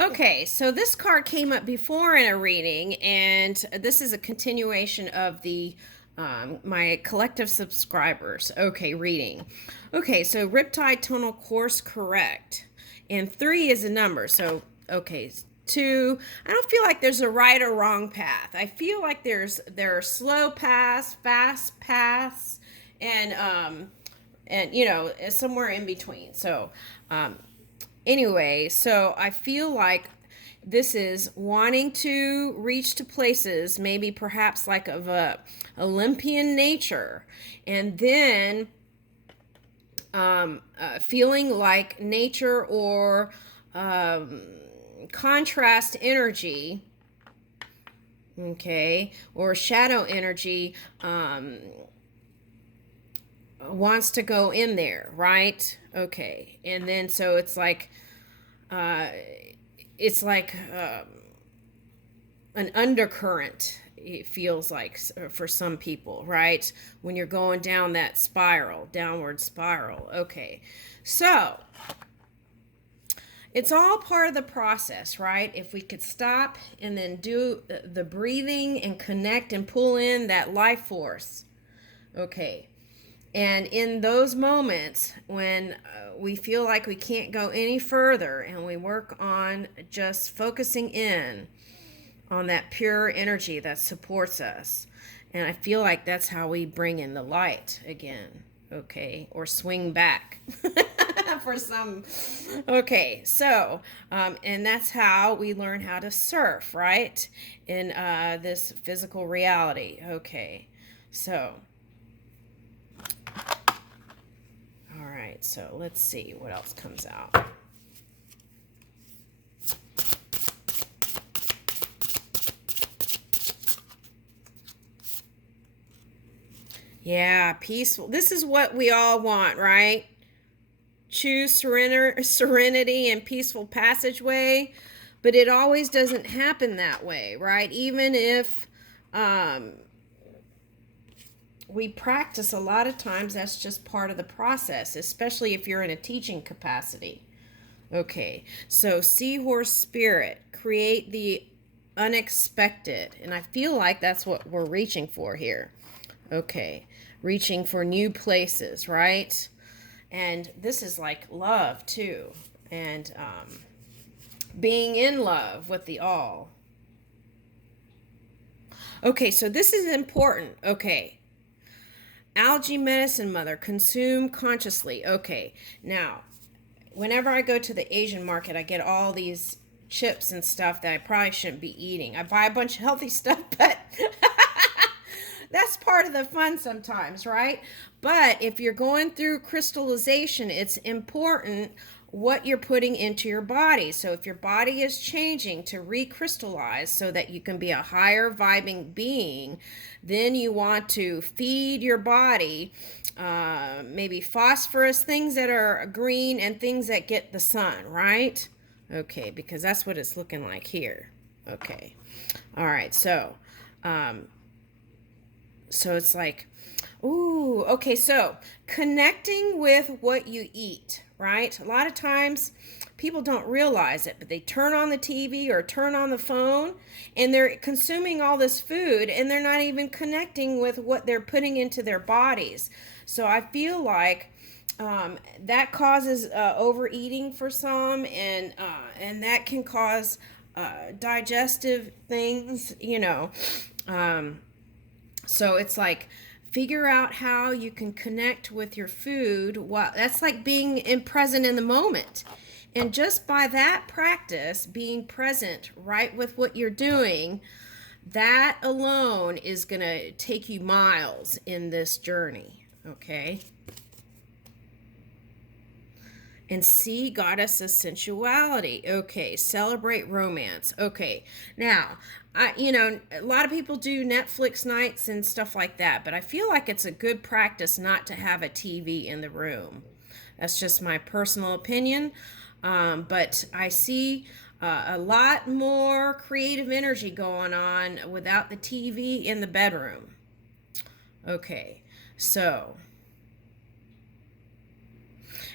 Okay, so this card came up before in a reading, and this is a continuation of the my collective subscribers. Okay, reading. Okay, so Riptide tonal course correct, and 3 is a number. So okay, 2. I don't feel like there's a right or wrong path. I feel like there are slow paths, fast paths, and somewhere in between. So um, anyway, so I feel like this is wanting to reach to places, maybe perhaps like of a Olympian nature, and then feeling like nature or um, contrast energy, okay, or shadow energy wants to go in there, right? Okay, and then so uh, it's like an undercurrent. It feels like for some people, right? When you're going down that spiral, downward spiral. Okay, so it's all part of the process, right? If we could stop and then do the breathing and connect and pull in that life force. Okay. And in those moments when we feel like we can't go any further and we work on just focusing in on that pure energy that supports us. And I feel like that's how we bring in the light again, okay? Or swing back for some. Okay, so, and that's how we learn how to surf, right? In this physical reality. Okay, so. All right, so let's see what else comes out. Yeah, peaceful. This is what we all want, right? Choose serenity and peaceful passageway, but it always doesn't happen that way, right? Even if um, we practice a lot of times, that's just part of the process, especially if you're in a teaching capacity. Okay, so seahorse spirit, create the unexpected. And I feel like that's what we're reaching for here. Okay, reaching for new places, right? And this is like love too. And being in love with the all. Okay, so this is important. Okay, algae medicine mother, consume consciously. Okay, now whenever I go to the Asian market, I get all these chips and stuff that I probably shouldn't be eating. I buy a bunch of healthy stuff, but that's part of the fun sometimes, right? But if you're going through crystallization, it's important what you're putting into your body. So if your body is changing to recrystallize so that you can be a higher vibing being, then you want to feed your body maybe phosphorus, things that are green and things that get the sun, right? Okay, because that's what it's looking like here. Okay. All right, um, so it's like, ooh, okay, so connecting with what you eat, right? A lot of times people don't realize it, but they turn on the TV or turn on the phone and they're consuming all this food and they're not even connecting with what they're putting into their bodies. So I feel like that causes overeating for some, and that can cause digestive things, so it's like figure out how you can connect with your food. While that's like being present in the moment. And just by that practice, being present right with what you're doing, that alone is going to take you miles in this journey. Okay? And see goddess of sensuality. Okay, celebrate romance. Okay, now a lot of people do Netflix nights and stuff like that, but I feel like it's a good practice not to have a TV in the room. That's just my personal opinion. But I see a lot more creative energy going on without the TV in the bedroom. Okay, so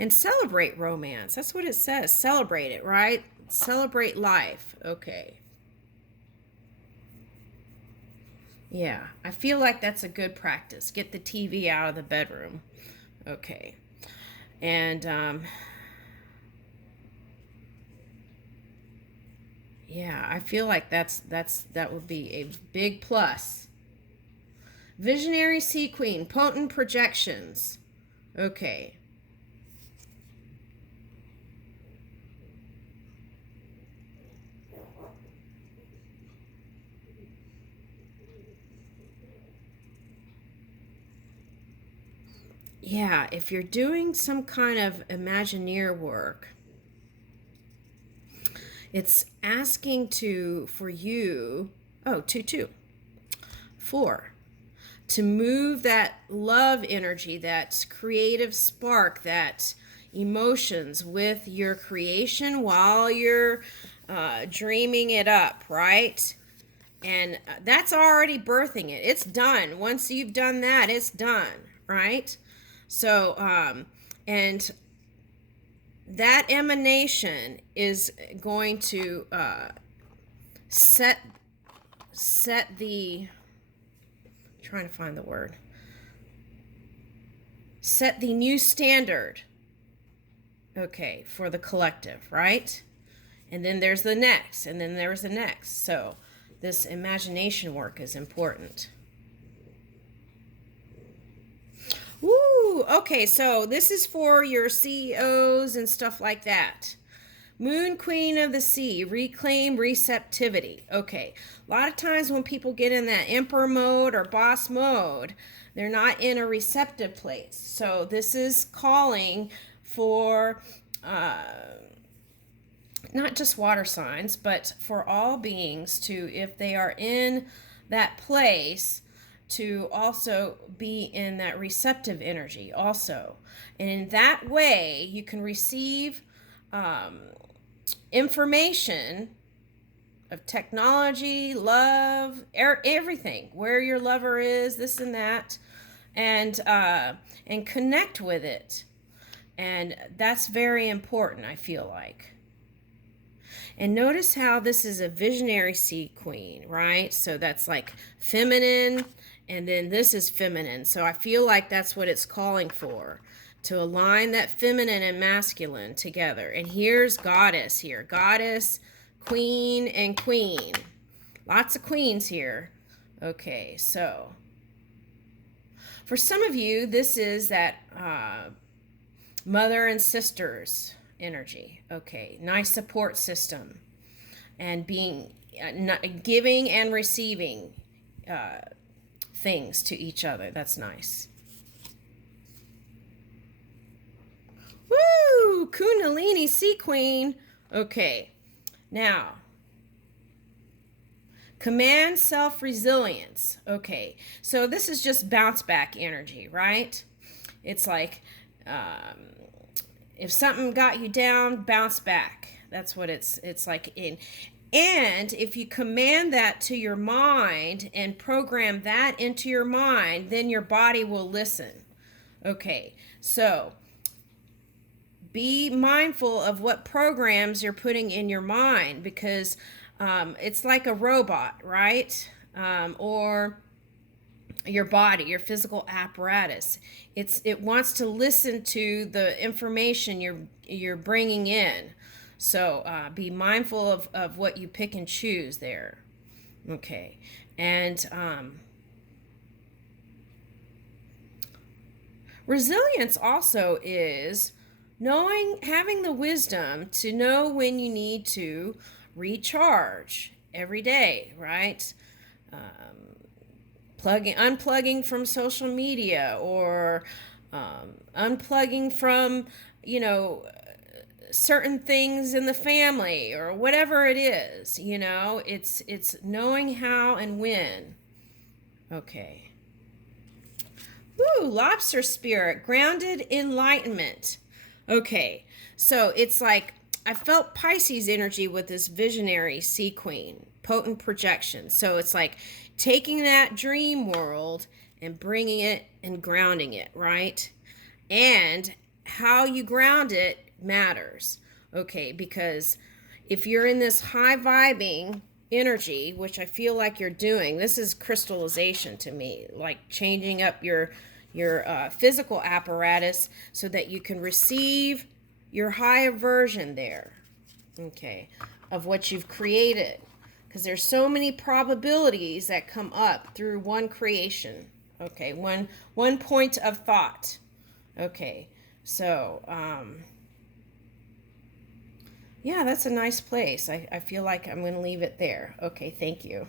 And celebrate romance. That's what it says. Celebrate it, right? Celebrate life. Okay. Yeah, I feel like that's a good practice. Get the TV out of the bedroom. Okay. And yeah, I feel like that would be a big plus. Visionary Sea Queen, potent projections. Okay. Yeah, if you're doing some kind of Imagineer work, it's asking for you, 4, to move that love energy, that creative spark, that emotions with your creation while you're dreaming it up, right? And that's already birthing it. It's done. Once you've done that, it's done, right? So, and that emanation is going to set the, trying to find the word, set the new standard, okay, for the collective, right? And then there's the next, and then there's the next. So this imagination work is important. Woo! Okay, so this is for your CEOs and stuff like that. Moon Queen of the Sea, reclaim receptivity. Okay, a lot of times when people get in that emperor mode or boss mode, they're not in a receptive place. So this is calling for not just water signs, but for all beings to, if they are in that place, to also be in that receptive energy also. And in that way, you can receive information of technology, love, everything, where your lover is, this and that, and connect with it. And that's very important, I feel like. And notice how this is a visionary sea queen, right? So that's like feminine, and then this is feminine. So I feel like that's what it's calling for, to align that feminine and masculine together. And here's goddess here. Goddess, queen, and queen. Lots of queens here. Okay, so for some of you, this is that mother and sisters energy. Okay, nice support system, and being giving and receiving things to each other. That's nice. Woo! Kundalini Sea Queen. Okay, now command self-resilience. Okay, so this is just bounce back energy, right? It's like if something got you down, bounce back. That's what it's like. And if you command that to your mind and program that into your mind, then your body will listen. Okay, so be mindful of what programs you're putting in your mind, because it's like a robot, right? Or your body, your physical apparatus. It wants to listen to the information you're bringing in. So be mindful of what you pick and choose there. Okay, and resilience also is having the wisdom to know when you need to recharge every day, right? Unplugging from social media, or unplugging from, certain things in the family, or whatever it is. It's knowing how and when. Okay. Woo, lobster spirit, grounded enlightenment. Okay, so it's like I felt Pisces energy with this visionary sea queen, potent projection. So it's like taking that dream world and bringing it and grounding it, right? And how you ground it matters. Okay, because if you're in this high vibing energy, which I feel like you're doing, this is crystallization to me, like changing up your physical apparatus so that you can receive your higher version there, okay, of what you've created. Because there's so many probabilities that come up through one creation, okay, one point of thought. Okay, so yeah, that's a nice place. I feel like I'm going to leave it there. Okay, thank you.